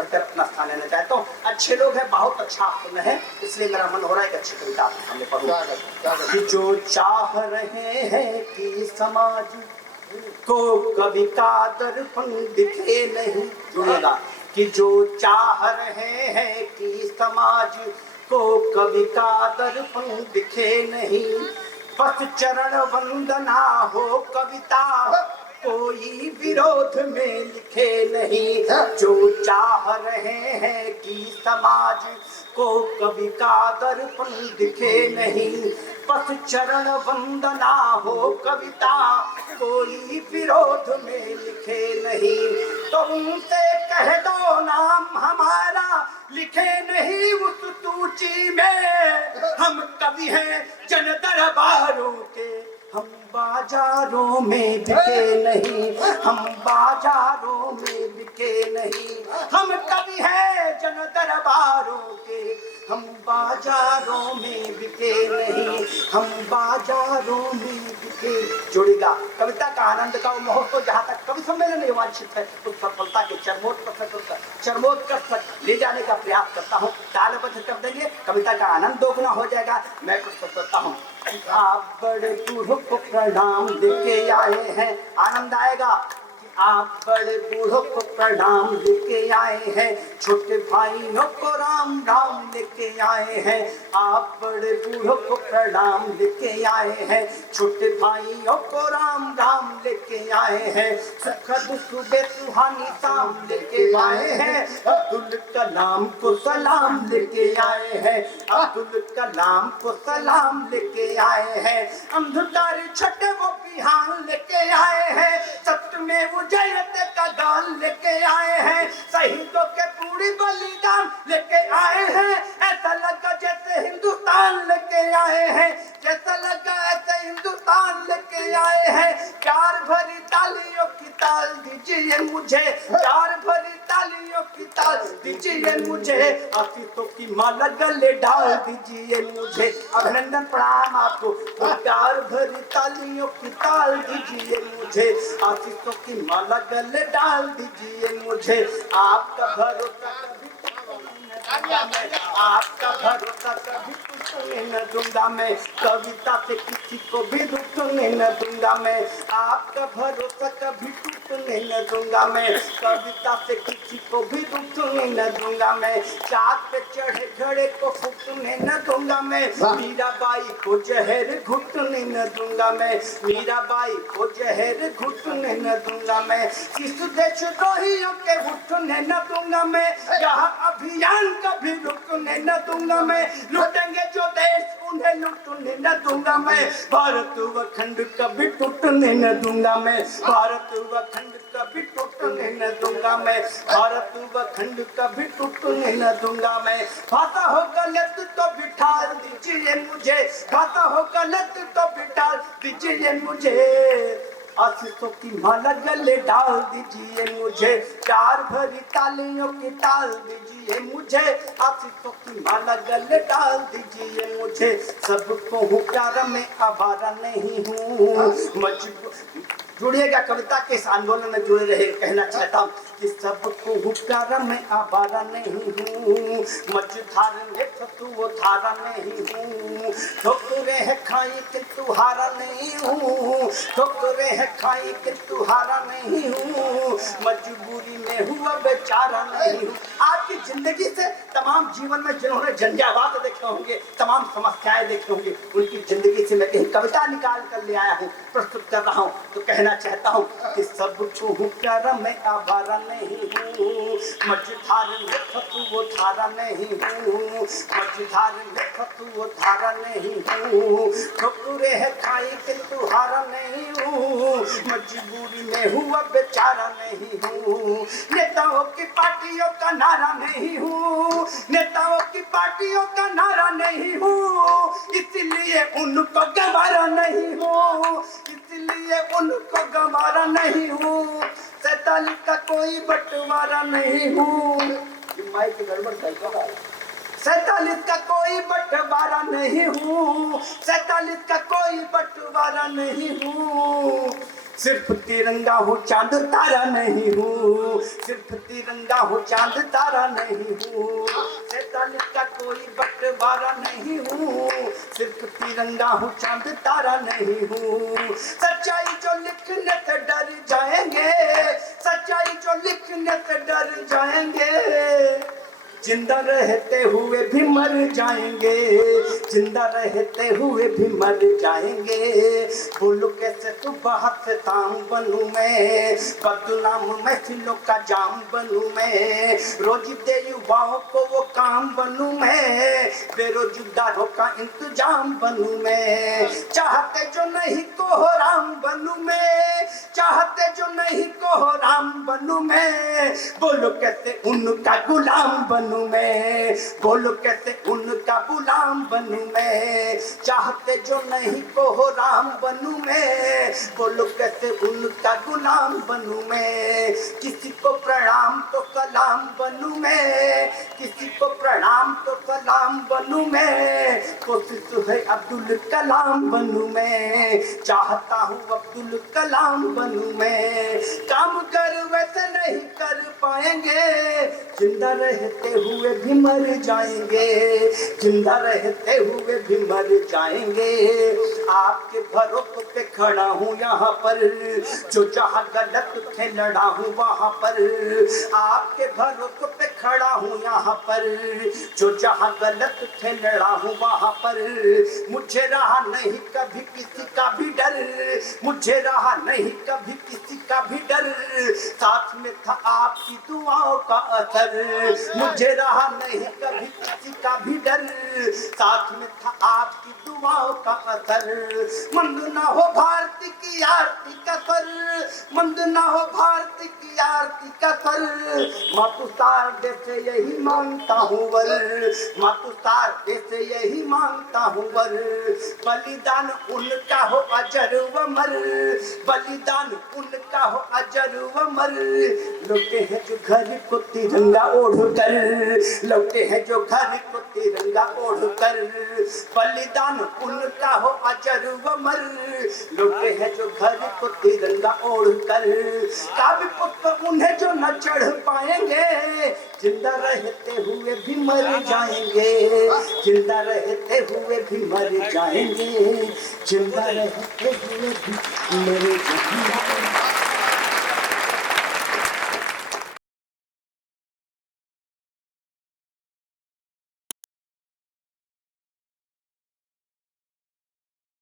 पढ़कर अपना स्थान लेना चाहता हूँ। अच्छे लोग हैं, बहुत अच्छा सुने हैं, इसलिए मेरा मन हो रहा है कि अच्छी कविता आपके सामने पढ़ूं। कि जो चाह रहे हैं कि समाज को कवि का दर्पण दिखे नहीं, जुड़ेगा, कि जो चाह रहे हैं कि समाज को कवि का दर्पण दिखे नहीं, बस चरण वंदना हो कविता कोई विरोध में लिखे नहीं। जो चाह रहे हैं कि समाज को कवि का दर्पण दिखे नहीं, बस चरण वंदना हो कविता कोई विरोध में लिखे नहीं। तो उनसे कह दो नाम हमारा लिखे नहीं उस सूची में, हम कवि हैं जन दरबारों के, हम बाजारों में बिके नहीं, हम बाजारों में बिके नहीं। हम कवि हैं जन दरबारों के, हम बाजारों में बिके नहीं, हम बाजारों में बिके। जोड़ेगा, कविता का आनंद का महोत्सव जहाँ तक कवि सम्मेलन में वांछित है, उस सफलता के चरमोत्कर्ष तक ले जाने का प्रयास करता हूँ। तालबद्ध कर देंगे, कविता का आनंद दोगुना हो जाएगा। मैं प्रस्तुत करता हूँ। आप बड़े बूढ़ों को प्रणाम देके आए हैं, आनंद आएगा। आप बड़े बूढ़ों को प्रणाम लेके आए हैं, छोटे भाइयों को राम राम लेके आए हैं। आप बड़े बूढ़ों को प्रणाम लेके आए हैं, छोटे भाइयों को राम राम लेके आए हैं। सुखद सुबह सुहानी शाम लेके आए हैं, अब्दुल कलाम को सलाम लेके आए हैं, अब्दुल कलाम को सलाम लेके आए हैं। अंधकार छठे वो बिहान लेके आए हैं, सत्य में वो जयते का गान लेके आए हैं। शहीदों के पूरी बलिदान लेके आए हैं, ऐसा लगा जैसे हिंदुस्तान लेके आए हैं, जैसा लगा ऐसे हिंदुस्तान लेके आए हैं। प्यार भरी तालियों की ताल दीजिए मुझे, प्यार भरी तालियों की ताल दीजिए मुझे, आशीषों की माला गले डाल दीजिए मुझे। अभिनंदन प्रणाम आपको। प्यार भरी तालियों की ताल दीजिए मुझे, आशीषों की माला गले डाल दीजिए मुझे। आपका भरोसा कभी आपका भरोसा कभी टूटने न दूंगा मैं, कविता से किसी को भी रुकने न दूंगा मैं। आपका भरोसा कभी टूटने न दूंगा मैं, कविता से किसी को भी रुकने न दूंगा मैं। चाँद पे चढ़े घड़े को फूटने न दूंगा मैं, मीराबाई को जहर घुटने न दूंगा मैं, मीराबाई को जहर घुटने न दूंगा मैं। शिशु देशद्रोहियों के घुटने न दूंगा मैं, यहाँ अभियान कभी रुकने न दूंगा मैं। लूटेंगे जो देश उन्हें लूटने न दूंगा मैं, भारत व खंड कभी टूटने न दूंगा मैं, भारत व खंड कभी टूटने न दूंगा मैं, भारत व खंड कभी टूटने न दूंगा मैं। भाषा हो गलत तो बिठा दीजिए मुझे, भाषा हो गलत तो बिठा दीजिए मुझे। आशीषों की माला गले डाल दीजिए मुझे, प्यार भरी तालियों की ताल दीजिए मुझे, आशीषों की माला गले डाल दीजिए मुझे। सबको हूँ प्यारा मैं आवारा नहीं हूँ, जुड़िएगा, कविता के इस आंदोलन में जुड़े रहे। कहना चाहता हूँ कि सबको हूँ प्यारा मैं आवारा नहीं हूँ, मझधार में फतू वो धारा नहीं हूँ। ठोकरे है खाई किंतु हारा नहीं हूँ, ठोकरे है खाई किंतु हारा नहीं हूँ, मजबूरी में हुआ बेचारा नहीं हूँ। आपकी जिंदगी से तमाम जीवन में जिन्होंने झंझावात देखे होंगे, तमाम समस्याएं देखे होंगे, उनकी जिंदगी से मैं एक कविता निकाल कर ले आया हूँ, प्रस्तुत कर रहा हूँ। तो कहना चाहता हूँ कि सबको हूँ प्यारा मैं आवारा नहीं हूँ, मझधार में फतू वो धारा नहीं हूँ, मझधार में फतू वो धारा नहीं हूँ। ठोकरे है खाई किंतु हारा नहीं हूँ, मजबूरी में हुआ बेचारा नहीं हूँ। नेताओं की पार्टियों का नारा नहीं हूँ, नेताओं की पार्टियों का नारा नहीं हूँ, इसलिए उनको गवारा नहीं हूँ, इसलिए उनको गवारा नहीं हूँ। 47 का कोई बंटवारा नहीं हूँ, माइक की गड़बड़ सही कर 47 का कोई बंटवारा नहीं हूँ, 47 का कोई बंटवारा नहीं हूँ, सिर्फ तिरंगा हूँ चांद तारा नहीं हूँ, सिर्फ तिरंगा हूँ चांद तारा नहीं हूँ, शैतान का कोई बंटवारा नहीं हूँ, सिर्फ तिरंगा हूँ चांद तारा नहीं हूँ। सच्चाई जो लिखने से डर जाएंगे, सच्चाई जो लिखने से डर जाएंगे, जिंदा रहते हुए भी मर जाएंगे, जिंदा रहते हुए भी मर जाएंगे। बोलो कैसे सुबह से शाम बनूं मैं, बदनाम महफिलों का जाम बनूं मैं, रोज दे युवाओं को वो काम बनूं मैं, बेरोजगारों का इंतजाम बनूं मैं। चाहते जो नहीं को राम बनूं मैं, चाहते जो नहीं को राम बनूं मैं। बोलो कैसे उनका गुलाम बनूं मैं, बोलो कैसे उनका गुलाम बनूं मैं। चाहते जो नहीं को राम बनूं मैं, बोलो कैसे उनका गुलाम बनूं मैं। किसी को प्रणाम तो सलाम बनूं मैं, किसी को प्रणाम तो सलाम बनूं मैं। कोशिश है अब्दुल कलाम बनूं मैं, चाहता हूँ अब्दुल कलाम बनूं मैं। काम कर वैसे नहीं कर पाएंगे, जिंदा रहते हुए भी मर जाएंगे, जिंदा रहते हुए भी मर जाएंगे। आपके भरोसे पे खड़ा हूँ यहाँ पर, जो जहाँ गलत थे लड़ा हूँ वहाँ पर। आपके भरोसे पे खड़ा हूँ यहाँ पर, जो जहाँ गलत थे लड़ा हूँ वहाँ पर। मुझे रहा नहीं कभी किसी का भी डर, मुझे रहा नहीं कभी किसी का भी डर। साथ में था आपकी दुआओं का असर, मुझे रहा नहीं कभी किसी का भी डर। साथ में था आपकी दुआओं का असर। मंद ना हो भारती की आरती का सर, मंद ना हो भारती की आरती का सर। मातुसार दे से यही मांगता हूँ वर, मातुसार दे से यही मांगता हूँ वर। बलिदान उनका हो अजर व मर, बलिदान उनका हो अजर व मर। लौटे हैं जो घर को तिरंगा ओढ़ कर, लौटे हैं जो घर को तिरंगा ओढ़ कर। बलिदान उनका हो अजर व मर, लौटे हैं जो घर को तिरंगा ओढ़ कर। काव्य पुष्प उन्हें जो न चढ़ पाएंगे, जिंदा रहते हुए भी मर जाएंगे, जिंदा रहते हुए भी मर जाएंगे, जिंदा रहते हुए भी मर जाएंगे।